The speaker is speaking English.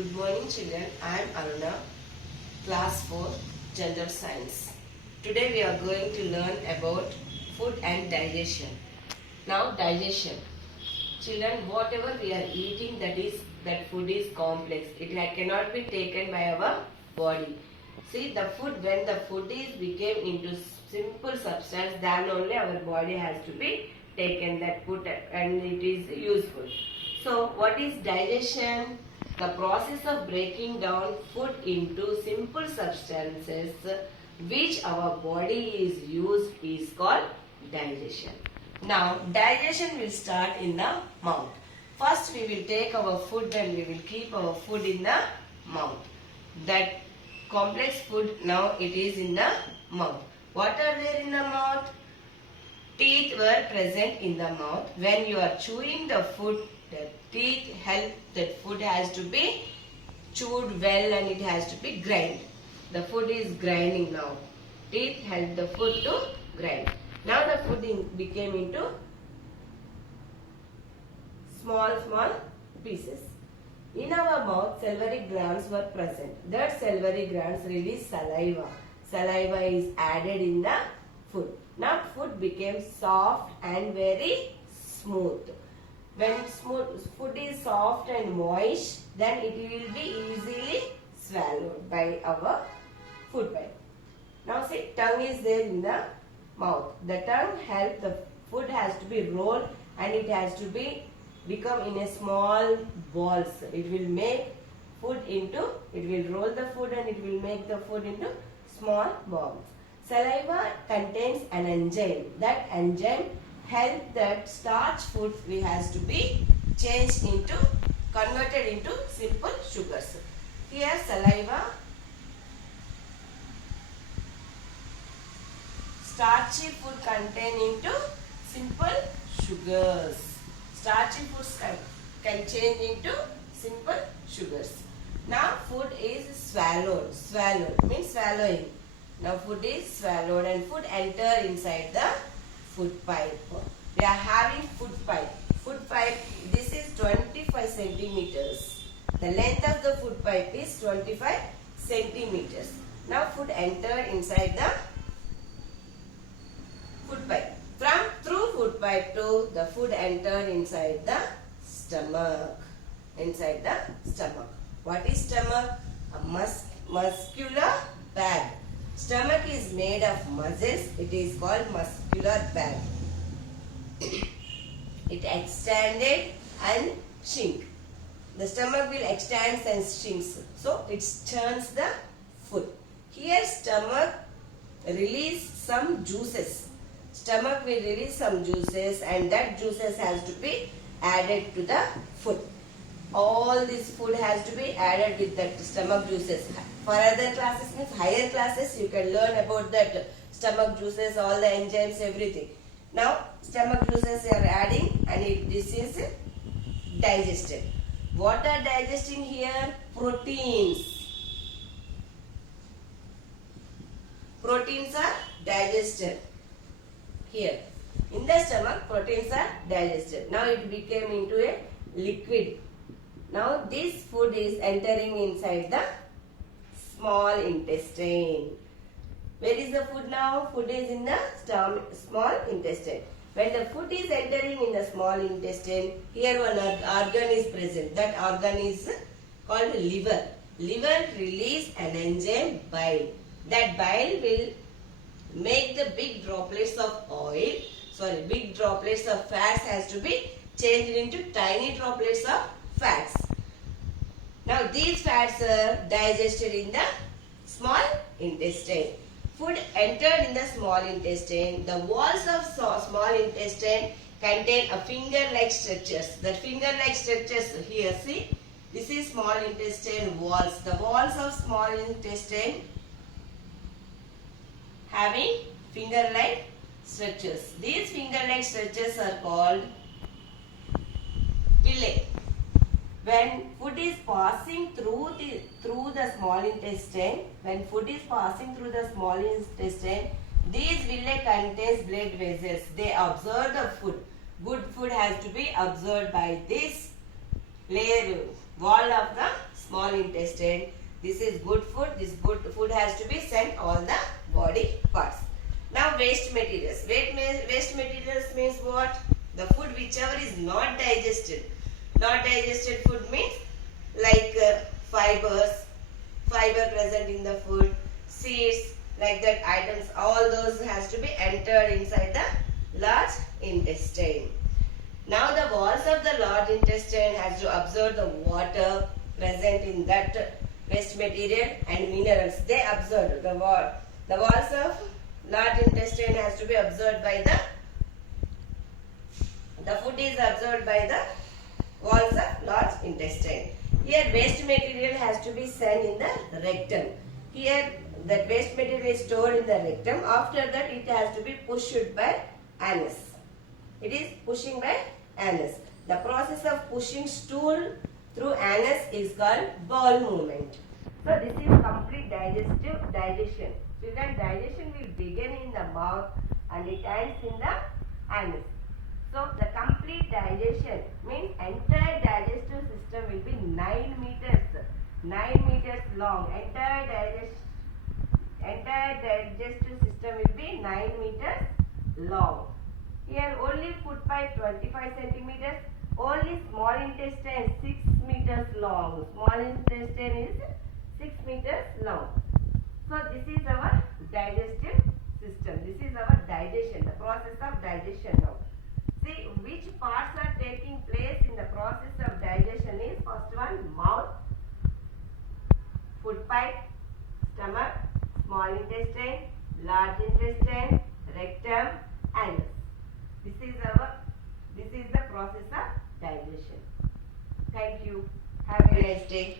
Good morning children, I am Aruna, class 4, General Science. Today we are going to learn about food and digestion. Now digestion. Children, whatever we are eating, that food is complex. It cannot be taken by our body. See, when the food is became into simple substance, then only our body has to be taken that food and it is useful. So what is digestion? The process of breaking down food into simple substances which our body is used is called digestion. Now digestion will start in the mouth. First we will take our food and we will keep our food in the mouth. That complex food now it is in the mouth. What are there in the mouth? Teeth were present in the mouth. When you are chewing the food, the teeth help that food has to be chewed well and it has to be grind. The food is grinding now. Teeth help the food to grind. Now the food became into small pieces. In our mouth, salivary glands were present. That salivary glands release saliva. Saliva is added in the food. Now food became soft and very smooth. When food is soft and moist, then it will be easily swallowed by our food pipe. Now see, tongue is there in the mouth. The tongue helps the food has to be rolled and it has to be become in a small balls. It will make food into, it will roll the food and it will make the food into small balls. Saliva contains an enzyme. That enzyme help that starch food has to be changed into, converted into simple sugars. Here saliva, starchy food contain into simple sugars. Starchy foods can change into simple sugars. Now food is swallowed. Swallowed means swallowing. Now food is swallowed and food enter inside the food pipe. We are having food pipe. Food pipe, this is 25 centimeters. The length of the food pipe is 25 centimeters. Now food enter inside the food pipe. Through food pipe to the food enter inside the stomach. Inside the stomach. What is stomach? A muscular bag. Stomach is made of muscles. It is called muscular bag. It extended and shrink. The stomach will extend and shrinks. So it churns the food. Here stomach release some juices. Stomach will release some juices and that juices has to be added to the food. All this food has to be added with that stomach juices. For other classes, means higher classes, you can learn about that stomach juices, all the enzymes, everything. Now, stomach juices are adding and this is digested. What are digesting here? Proteins. Proteins are digested. Here. In the stomach, proteins are digested. Now it became into a liquid. Now this food is entering inside the small intestine. Where is the food now? Food is in the small intestine. When the food is entering in the small intestine, here one organ is present. That organ is called liver. Liver release an enzyme bile. That bile will make the big droplets of oil, big droplets of fats has to be changed into tiny droplets of fats. Now these fats are digested in the small intestine. Food entered in the small intestine. The walls of small intestine contain a finger-like structures. The finger-like structures here, see, this is small intestine walls. The walls of small intestine having finger-like structures. These finger-like structures are called villi. When food is passing through the small intestine, these villi contains blood vessels. They absorb the food. Good food has to be absorbed by this layer wall of the small small intestine. This is good food. This good food has to be sent all the body parts. Now waste materials. Waste materials means what? The food whichever is not digested. Not digested food means like fiber present in the food, seeds, like that items, all those has to be entered inside the large intestine. Now the walls of the large intestine has to absorb the water present in that waste material and minerals. They absorb the walls of large intestine has to be absorbed by the food is absorbed by the walls of large intestine. Here waste material has to be sent in the rectum. Here that waste material is stored in the rectum. After that it has to be pushed by anus. It is pushing by anus. The process of pushing stool through anus is called bowel movement. So this is complete digestion. Children, digestion will begin in the mouth and it ends in the anus. So the complete digestion means entire digestive system will be 9 meters long. Entire digestive system will be 9 meters long. Here only food pipe 25 centimeters. Only small intestine 6 meters long. Small intestine is 6 meters long. So this is our digestive system. This is our digestion, the process of digestion now. See which parts are taking place in the process of digestion is first one mouth, food pipe, stomach, small intestine, large intestine, rectum, anus. This is the process of digestion. Thank you. Have a nice day.